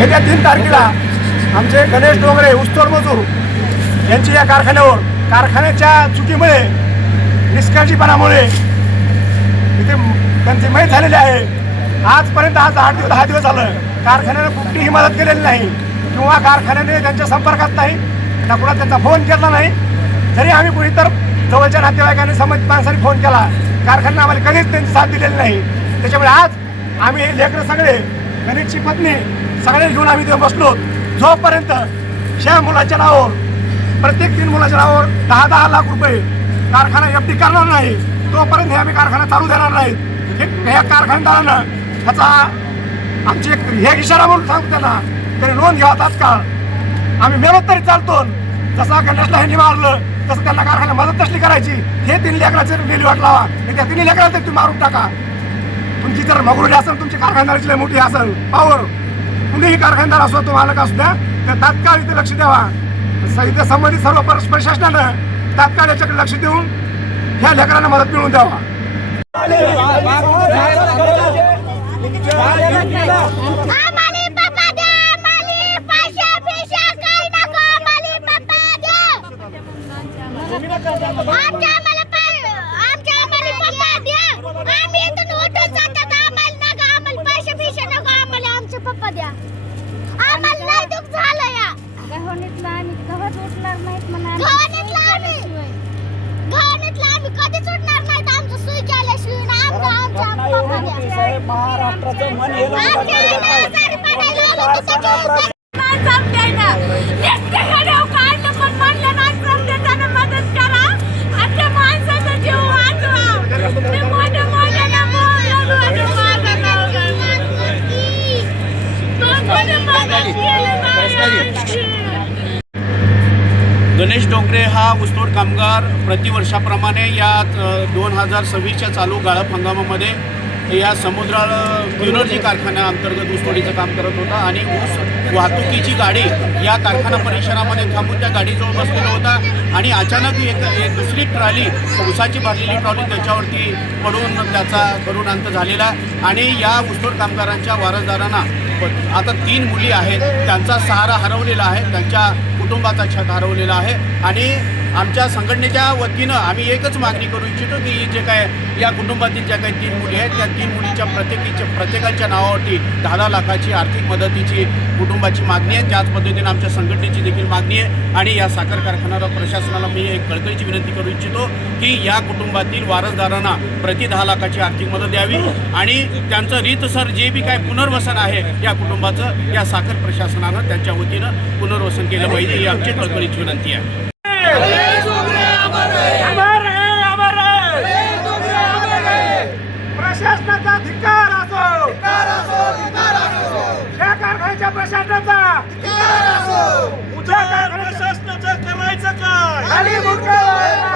येत्या तीन तारखेला आमचे गणेश डोंगरे उस्तोड मजूर यांची या कारखान्यावर कारखान्याच्या चुकीमुळे निष्काळजीपणामुळे इथे त्यांची मयत झालेली आहे. आजपर्यंत आज आठ दिवस दहा दिवस झालं. कारखान्याने कुठलीही मदत केलेली नाही. किंवा कारखान्याने त्यांच्या संपर्कात नाही ना कुणा त्यांचा फोन केला नाही. जरी आम्ही कुणी तर जवळच्या नातेवाईकांनी समज माणसांनी फोन केला. कारखान्याने आम्हाला कधीच त्यांची साथ दिलेली नाही. त्याच्यामुळे आज आम्ही हे लेकरं सगळे गणेशची पत्नी सगळे घेऊन आम्ही तिथे बसलो. जोपर्यंत ज्या मुलाच्या नावावर प्रत्येक तीन मुलाच्या नावावर दहा दहा लाख रुपये कारखाना एफ डी करणार नाही तोपर्यंत हे आम्ही कारखाना चालू देणार नाही हे या कारखानदारानं ह्याचा आमची एक हे इशारा म्हणून सांगतो त्यांना तरी नोंद घ्यावा तात्काळ आम्ही मेहनत तरी चालतो जसा गणेशला ह्यांनी मारलं तसं त्यांना कारखाना मदत कसली करायची? हे तीन लेकराचे डेली वाट लावा. त्या तिन्ही लेकराला तुम्ही मारून टाका. तुमची जर मगरुरी असेल तुमची कारखानदाराची मोठी असेल पावर कुणीही कारखानदार असो तो मालक असू द्या तर तात्काळ इथे लक्ष द्यावा. इथे संबंधित सर्व प्रशासनानं तात्काळ याच्याकडे लक्ष देऊन ह्या लेकरांना मदत मिळवून द्यावा. आम्हाले पप्पा द्या आम्हाले पैसे पैसे काय नको आम्हाले पप्पा द्या आमच्या आम्हाला पाय आमच्या आम्हाला पप्पा द्या आम्ही इथून उठून जातात आम्हाला नका आम्हाला पैसे पैसे नको आम्हाला आमचे पप्पा द्या आम्हाला लय दुःख झालं या गव्हाणीतला आम्ही गव्हात उठणार नाहीत म्हणा गव्हाणीतला आम्ही गव्हाणीतला आम्ही कधीच उठणार नाहीत आमचं सुई केल्याशिवाय ना आमचं आमच्या पप्पा द्या महाराष्ट्राचं मन हे आमच्या आईला आजारी पडायला आलं की त्याच्यावर नाही जमतंय ना. नुसतं हेड्याव काढलं पण म्हणलं नाही जमतंय त्यानं मदत करा. आणि त्या माणसाचा जीव वाचवा. ते मोठं मोठं ना मोठं मोठं माझं नाव घ्या. मोठं गणेश डोंगरे हा ऊसतोड कामगार प्रतिवर्षाप्रमाणे या दोन हजार सव्वीसच्या चालू गाळप हंगामामध्ये या समुद्राळ एनर्जी कारखान्याअंतर्गत ऊसतोडीचं काम करत होता आणि ऊस वाहतुकीची गाडी या कारखाना परिसरामध्ये थांबून त्या गाडीजवळ बसलेला होता आणि अचानक एक एक दुसरी ट्रॉली ऊसाची भरलेली ट्रॉली त्याच्यावरती पडून त्याचा करून अंत झालेला आणि या ऊसतोड कामगारांच्या वारसदारांना आता तीन मुली आहेत त्यांचा सहारा हरवलेला आहे त्यांच्या कुटुंबाचा छत हरवलेला आहे आणि आमच्या संघटनेच्या वतीनं आम्ही एकच मागणी करू इच्छितो की जे काय या कुटुंबातील ज्या काही तीन मुली आहेत त्या तीन मुलीच्या प्रत्येकीच्या प्रत्येकाच्या नावावरती दहा दहा लाखाची आर्थिक मदतीची कुटुंबाची मागणी आहे. त्याच पद्धतीनं आमच्या संघटनेची देखील मागणी आहे. आणि या साखर कारखान्याला प्रशासनाला मी एक कळकळीची विनंती करू इच्छितो की या कुटुंबातील वारसदारांना प्रति दहा लाखाची आर्थिक मदत द्यावी. आणि त्यांचं रीतसर जे बी काय पुनर्वसन आहे या कुटुंबाचं या साखर प्रशासनानं त्यांच्या वतीनं पुनर्वसन केलं पाहिजे ही आमची कळकळीची विनंती आहे. प्रशासनाचा धिक्कार असो. या कारखान्याच्या प्रशासनाचा उद्या कारखान्याच्या प्रशासनाचं करायचं काय?